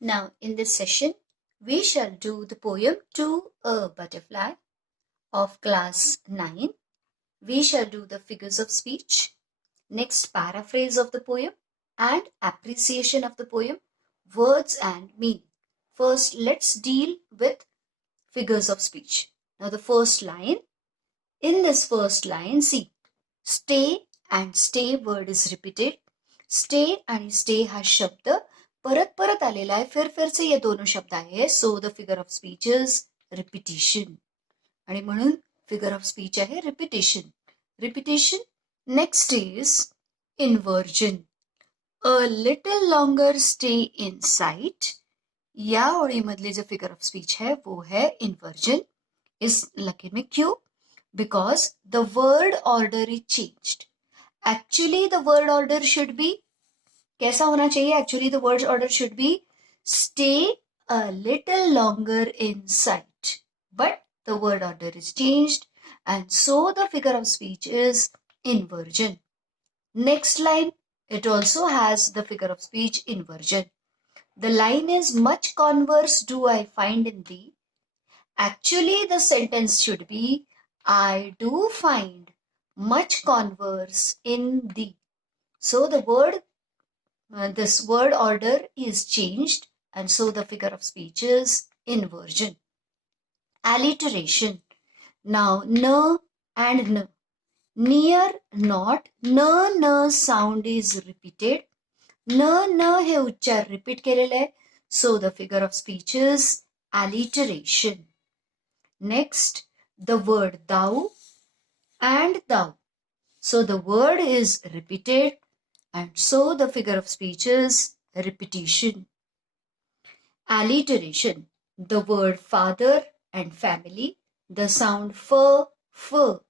Now, in this session, we shall do the poem To a Butterfly of class 9. We shall do the figures of speech, next paraphrase of the poem, and appreciation of the poem, words and meaning. First, let's deal with figures of speech. Now, the first line. In this first line, see, stay and stay word is repeated. Stay आणि stay हा शब्द परत परत आलेला आहे. फिर से ये दोनों शब्द आहे. So the figure of speech is repetition. आणि म्हणून फिगर ऑफ स्पीच आहे repetition. Repetition. Next is inversion. A little longer stay in site. या ओळीमधले जे फिगर ऑफ स्पीच है वो है इन्वर्जन. इस लकीर में क्यों? Because the word order is changed. Actually, the word order should be कैसा होना चाहिए? Actually, the word order should be stay a little longer in sight. But the word order is changed, and so the figure of speech is inversion. Next line, it also has the figure of speech inversion. The line is much converse do I find in thee. Actually, the sentence should be I do find much converse in thee. So the word, this word order is changed, and so the figure of speech is inversion. Alliteration. Now, n and n. Near, not, n sound is repeated. न हे उच्चार repeat केलेले आहे. So the figure of speech is alliteration. Next, the word thou and thou. So the word is repeated, and so the figure of speech is repetition. Alliteration. The word father and family. The sound f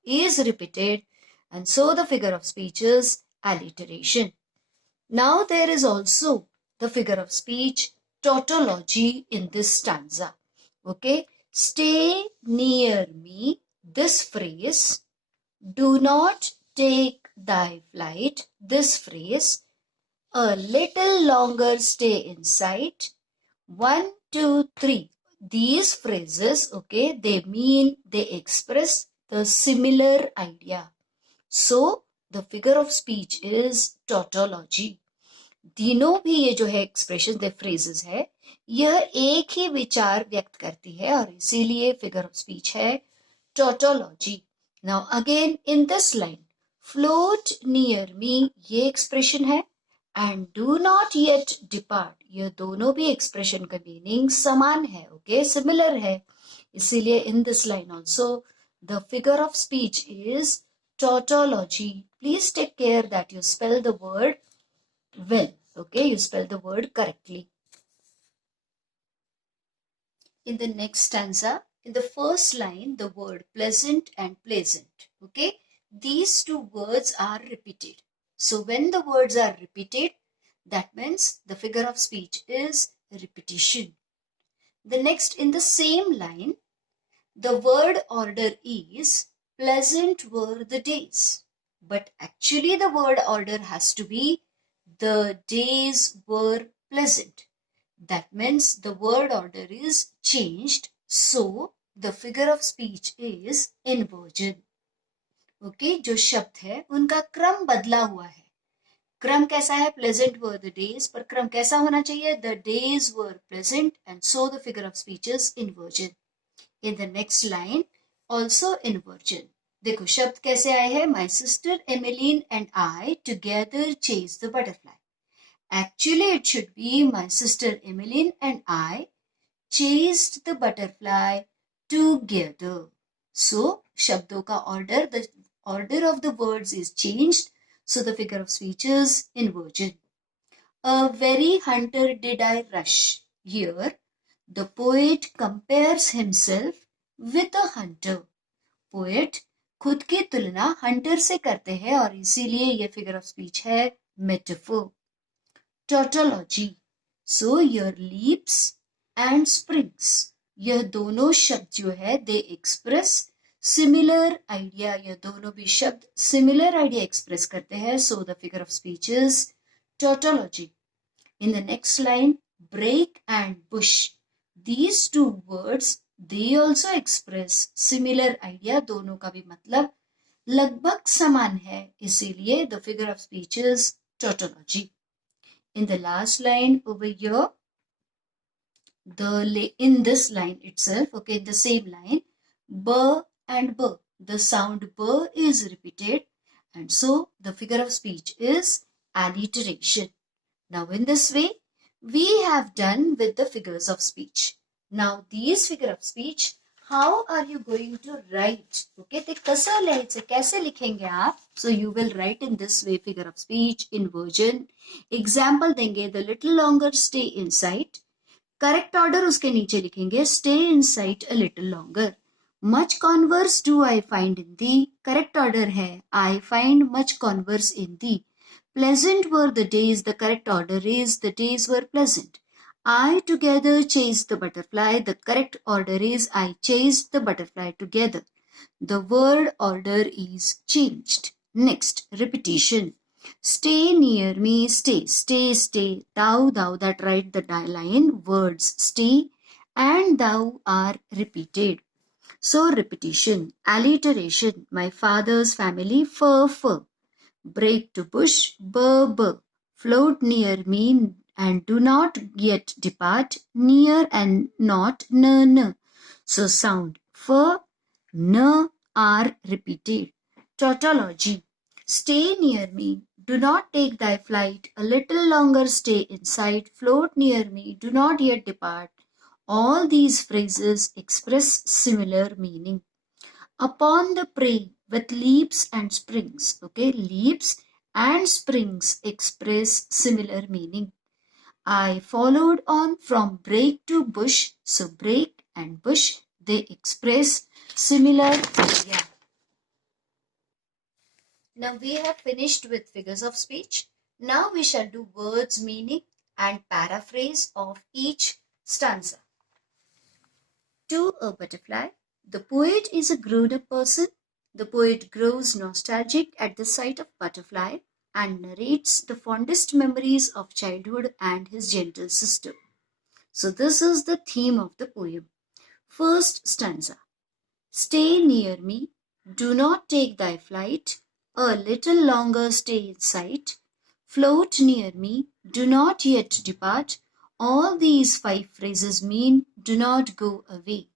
is repeated, and so the figure of speech is alliteration. Now there is also the figure of speech tautology in this stanza. Okay. Stay near me. This phrase. Do not take thy flight. This phrase. A little longer stay in sight. 1, 2, 3. These phrases, okay, they express the similar idea. So, the figure of speech is tautology. तीनों भी ये जो है expression दे phrases है, यह एक ही विचार व्यक्त करती है और इसीलिए फिगर ऑफ स्पीच है tautology. Now again in this line, float near me ये एक्सप्रेशन है, and do not yet depart, ये दोनों भी एक्सप्रेशन का मीनिंग समान है, ओके, सिमिलर है. इसीलिए in this line also the figure of speech is tautology. Please take care that you spell the word well. Okay, you spell the word correctly. In the next stanza, in the first line, the word pleasant and pleasant. Okay, these two words are repeated. So when the words are repeated, that means the figure of speech is repetition. The next, in the same line, the word order is pleasant were the days. But actually the word order has to be the days were pleasant. That means the word order is changed. So the figure of speech is inversion. Okay, जो शब्द है उनका क्रम बदला हुआ है. क्रम कैसा है? pleasant were the days. पर क्रम कैसा होना चाहिए? the days were pleasant, and so the figure of speech is inversion. In the next line, also inversion. देखो शब्द कैसे आए हैं? My sister Emmeline and I together chased the butterfly. Actually, it should be my sister Emmeline and I chased the butterfly together. So, शब्दों का order, the order of the words is changed. So, the figure of speech is inversion. A very hunter did I rush. Here, the poet compares himself with a hunter. Poet खुद की तुलना Hunter से करते हैं और इसीलिए ये figure of speech है metaphor. Tautology. So your leaps and springs, यह दोनों शब्द जो है दे एक्सप्रेस सिमिलर आइडिया. यह दोनों भी शब्द सिमिलर आइडिया एक्सप्रेस करते हैं. So the figure of speech is tautology. In the next line, break and bush. These two words, they also express similar idea. दोनों का भी मतलब लगभग समान है, इसीलिए the figure of speech is tautology. In the last line over here, in this line itself, okay, the same line, b and b, the sound b is repeated, and so the figure of speech is alliteration. Now in this way, we have done with the figures of speech. Now these figure of speech, how are you going to write? Okay, ते कसं लिहायचं, कैसे लिखेंगे आप? So you will write in this way figure of speech, inversion. Example देंगे, the little longer stay inside. Correct order उसके नीचे लिखेंगे, stay inside a little longer. Much converse do I find in thee. Correct order है, I find much converse in thee. Pleasant were the days. The correct order is the days were pleasant. I together chased the butterfly. The correct order is I chased the butterfly together. The word order is changed. Next, repetition. Stay near me, stay, stay, stay. Thou, thou, that write the line. Words stay and thou are repeated. So repetition. Alliteration. My father's family, fur, fur. Break to bush, burr, burr. Float near me and do not yet depart. Near and not, n, n. So sound fur, n are repeated. Tautology. Stay near me. Do not take thy flight. A little longer stay inside. Float near me. Do not yet depart. All these phrases express similar meaning. Upon the prey with leaps and springs. Okay, leaps and springs express similar meaning. I followed on from break to bush. So break and bush, they express similar idea. Now we have finished with figures of speech. Now we shall do words, meaning and paraphrase of each stanza. To a butterfly, the poet is a grown-up person. The poet grows nostalgic at the sight of butterfly and narrates the fondest memories of childhood and his gentle sister. So this is the theme of the poem. First stanza. Stay near me, do not take thy flight, a little longer stay in sight. Float near me, do not yet depart. All these 5 phrases mean do not go away.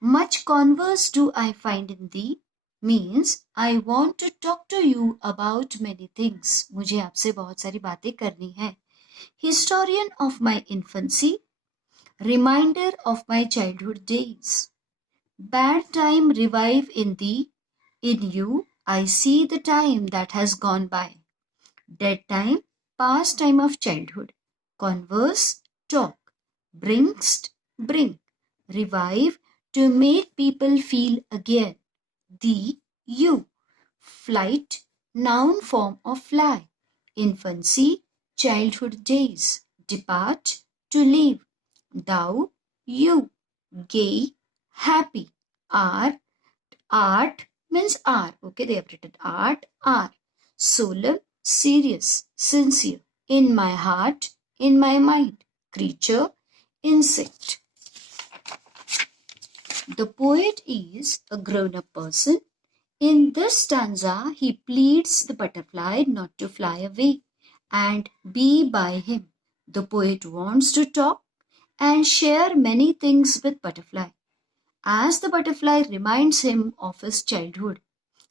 Much converse do I find in thee means I want to talk to you about many things. मुझे आपसे बहुत सारी बातें करनी है. Historian of my infancy, reminder of my childhood days. Bad time revive in thee, in you I see the time that has gone by. Dead time, past time of childhood. Converse, talk. Bringst, bring. Revive, to make people feel again. Thee, you. Flight, noun form of fly. Infancy, childhood days. Depart, to leave. Thou, you. Gay, happy. Art means are. Okay, they have written art, are. Solemn, serious, sincere. In my heart, in my mind. Creature, insect. The poet is a grown-up person. In this stanza, he pleads the butterfly not to fly away and be by him. The poet wants to talk and share many things with butterfly. As the butterfly reminds him of his childhood,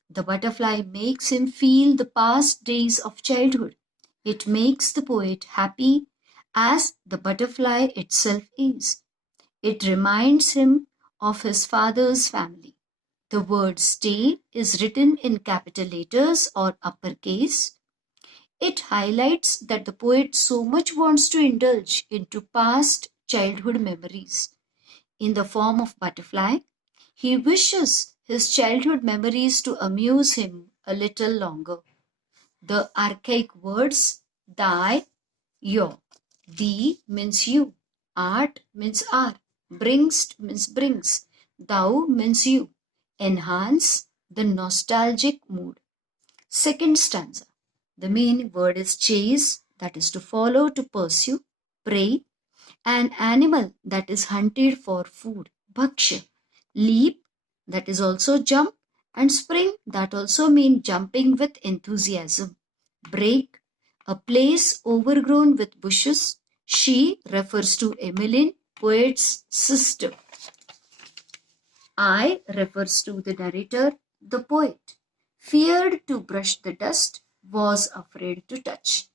the butterfly makes him feel the past days of childhood. It makes the poet happy as the butterfly itself is. It reminds him of his father's family. The word stay is written in capital letters or uppercase. It highlights that the poet so much wants to indulge into past childhood memories. In the form of butterfly, he wishes his childhood memories to amuse him a little longer. The archaic words thy, your, thee means you, art means are, bringst means brings, thou means you, enhance the nostalgic mood. Second stanza. The main word is chase, that is to follow, to pursue. Prey, an animal that is hunted for food, bhakshya. Leap, that is also jump, and spring, that also means jumping with enthusiasm. Break, a place overgrown with bushes. She refers to Emmeline, poet's sister. I refers to the narrator, the poet. Feared to brush the dust, was afraid to touch.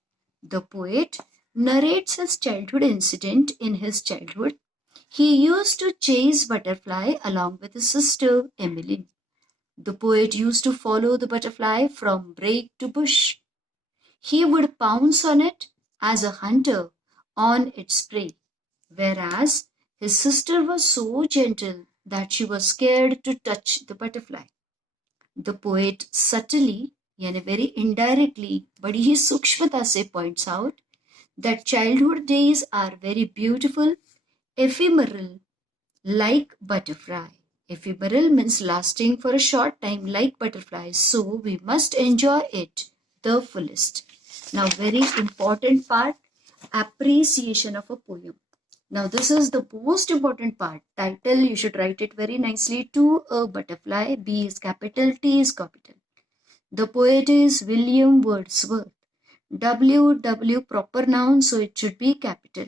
The poet narrates his childhood incident in his childhood. He used to chase butterfly along with his sister Emmeline. The poet used to follow the butterfly from brake to bush. He would pounce on it as a hunter on its prey, whereas his sister was so gentle that she was scared to touch the butterfly. The poet subtly, yani very indirectly, but he sukshmata se points out that childhood days are very beautiful, ephemeral, like butterfly. Ephemeral means lasting for a short time like butterflies, so we must enjoy it the fullest. Now, very important part, appreciation of a poem. Now, this is the most important part. Title, you should write it very nicely. To a butterfly, B is capital, T is capital. The poet is William Wordsworth. W proper noun, so it should be capital.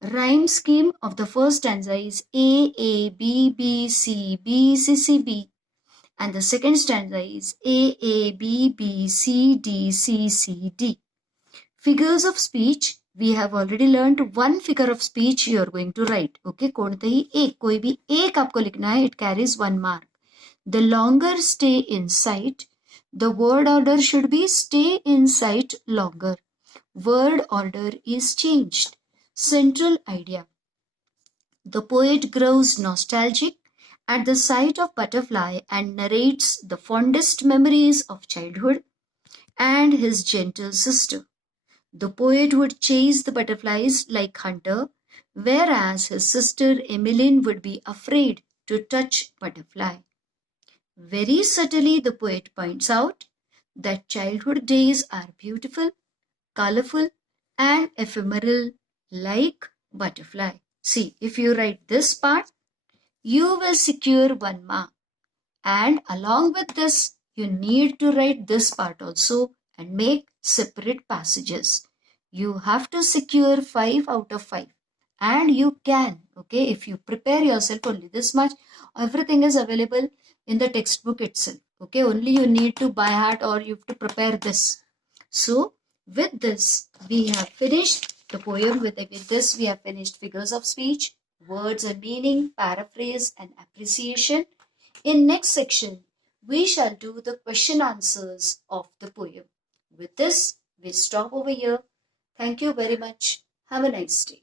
Rhyme scheme of the first stanza is A, B, B, C, B, C, C, B. And the second stanza is A, B, B, C, D, C, C, D. Figures of speech, we have already learned one figure of speech you are going to write. Okay, कोणतेही एक, कोई भी एक आपको लिखना है, it carries 1 mark. The longer stay in sight, the word order should be stay in sight longer. Word order is changed. Central idea. The poet grows nostalgic at the sight of butterfly and narrates the fondest memories of childhood and his gentle sister. The poet would chase the butterflies like hunter, whereas his sister Emmeline would be afraid to touch butterfly. Very subtly, the poet points out that childhood days are beautiful, colorful, and ephemeral like butterfly. See, if you write this part, you will secure 1 mark. And along with this, you need to write this part also and make separate passages. You have to secure 5 out of 5. And you can, okay, if you prepare yourself only this much, everything is available in the textbook itself. Okay, only you need to by heart or you have to prepare this. So, with this, we have finished the poem. With this, we have finished figures of speech, words and meaning, paraphrase and appreciation. In next section, we shall do the question answers of the poem. With this, we stop over here. Thank you very much. Have a nice day.